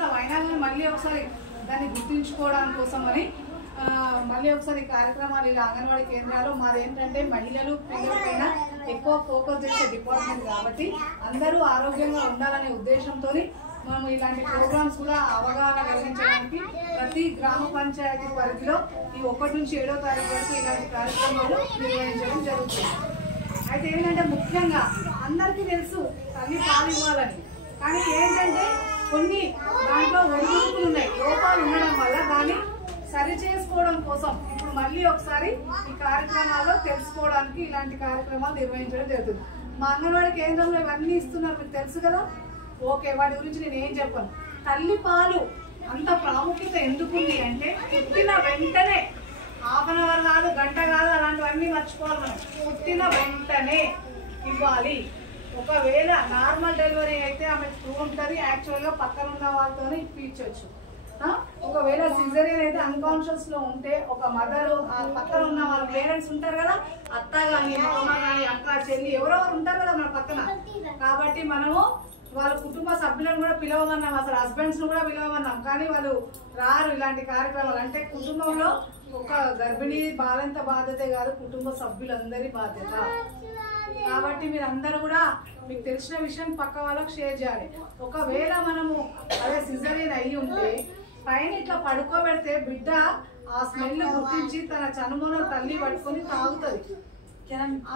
చేసుకుంటాం, అయినా కానీ మళ్ళీ ఒకసారి దాన్ని గుర్తుంచుకోవడం కోసమని మళ్ళీ ఒకసారి కార్యక్రమాలు ఇలా అంగన్వాడీ కేంద్రాలు మాది ఏంటంటే మహిళలు పిల్లలపైన ఎక్కువ ఫోకస్ చేసే డిపార్ట్మెంట్ కాబట్టి అందరూ ఆరోగ్యంగా ఉండాలనే ఉద్దేశంతో మనం ఇలాంటి ప్రోగ్రామ్స్ కూడా అవగాహన కలిగించడానికి ప్రతి గ్రామ పంచాయతీ పరిధిలో ఈ 1 నుంచి 7వ తారీఖు వరకు ఇలాంటి కార్యక్రమాలు నిర్వహించడం జరుగుతుంది. అయితే ఏంటంటే ముఖ్యంగా అందరికీ తెలుసు తల్లి పాలు ఇవ్వాలని, కానీ ఏంటంటే కొన్ని దాంట్లో ఒడిదుడుకులు ఉన్నాయి, లోపాలు ఉండడం వల్ల దాన్ని సరి చేసుకోవడం కోసం ఇప్పుడు మళ్ళీ ఒకసారి ఈ కార్యక్రమాల్లో తెలుసుకోవడానికి ఇలాంటి కార్యక్రమాలు నిర్వహించడం జరుగుతుంది. మా అంగన్వాడీ కేంద్రంలో ఇవన్నీ ఇస్తున్నారు, మీకు తెలుసు కదా. ఓకే, వాటి గురించి నేను ఏం చెప్పను. తల్లి పాలు అంత ప్రాముఖ్యత ఎందుకుంది అంటే పుట్టిన వెంటనే హాఫ్ అన్ అవర్ కాదు, గంట కాదు, అలాంటివన్నీ మర్చిపోవాలి. మనం పుట్టిన వెంటనే ఇవ్వాలి. ఒకవేళ నార్మల్ డెలివరీ అయితే ఆమె ట్రూ ఉంటుంది, యాక్చువల్గా పక్కన ఉన్న వాళ్ళతోనే ఇప్పించవచ్చు. ఒకవేళ సిజరియన్ అయితే అన్కాన్షియస్ లో ఉంటే ఒక మదర్ పక్కన ఉన్న వాళ్ళ పేరెంట్స్ ఉంటారు కదా, అత్త గాని మామ గాని అక్క చెల్లి ఎవరెవరు ఉంటారు కదా మన పక్కన, కాబట్టి మనము వాళ్ళ కుటుంబ సభ్యులను కూడా పిలవమన్నాం, అసలు హస్బెండ్స్ ను కూడా పిలవమన్నాం, కానీ వాళ్ళు రారు ఇలాంటి కార్యక్రమాలు. అంటే కుటుంబంలో ఒక గర్భిణీ బాలంత బాధ్యతే కాదు, కుటుంబ సభ్యులందరి బాధ్యత. కాబట్టి మీరు అందరూ కూడా మీకు తెలిసిన విషయం పక్క వాళ్ళకి షేర్ చేయాలి. ఒకవేళ మనము అదే సిజరియన్ అయ్యి ఉంటే పైన ఇట్లా పడుకోబెడితే బిడ్డ ఆ స్మెల్ గుర్తించి తన చనుమను తల్లి పట్టుకొని తాగుతుంది.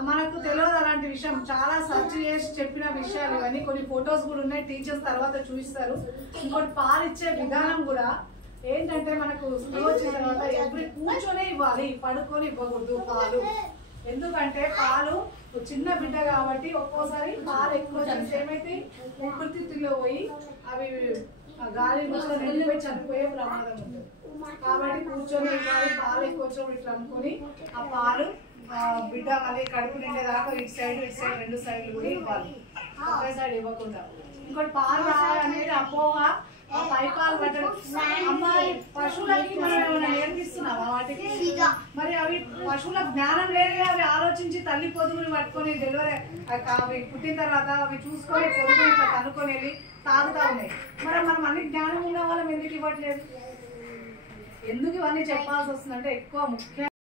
మనకు తెలియదు అలాంటి విషయం, చాలా సెర్చ్ చేసి చెప్పిన విషయాలు ఇవన్నీ. కొన్ని ఫొటోస్ కూడా ఉన్నాయి, టీచర్స్ తర్వాత చూపిస్తారు. ఇంకోటి పాలు ఇచ్చే విధానం కూడా ఏంటంటే మనకు స్కూ వచ్చిన తర్వాత ఎప్పుడు కూర్చొనే ఇవ్వాలి, పడుకొని ఇవ్వకూడదు పాలు. ఎందుకంటే పాలు చిన్న బిడ్డ కాబట్టి ఒక్కోసారి పాలు ఎక్కువ ఏమైతే ఊపిరితిత్తుల్లో పోయి అవి గాలి నిండిపోయి చనిపోయే ప్రమాదం ఉంటుంది. కాబట్టి కూర్చొని ఇవ్వాలి. పాలు ఎక్కువ వచ్చినప్పుడు ఇట్లా అనుకుని ఆ పాలు బిడ్డ మళ్ళీ కడుపు నిండేదాకా ఇటు సైడ్ 2 సైడ్లు కూడా ఇవ్వాలి, ఒకే సైడ్ ఇవ్వకుండా. ఇంకోటి పాలు రావాలనేది అపోహ, పై పాలు పట్టడం. అమ్మాయి పశువులకి మనం ఏమైనా నేర్పిస్తున్నామా వాటికి? మరి అవి పశువుల జ్ఞానం లేదు, అవి ఆలోచించి తల్లి పొదుగుని పట్టుకొని డెలివరీ అవి పుట్టిన తర్వాత అవి చూసుకొని పొదుగుని ఇట్లా కనుక్కొని వెళ్ళి తాగుతా ఉన్నాయి. మరి మనం అన్ని జ్ఞానం ఉన్న వాళ్ళం ఎందుకు ఇవ్వట్లేదు? ఎందుకు ఇవన్నీ చెప్పాల్సి వస్తుందంటే ఎక్కువ ముఖ్యం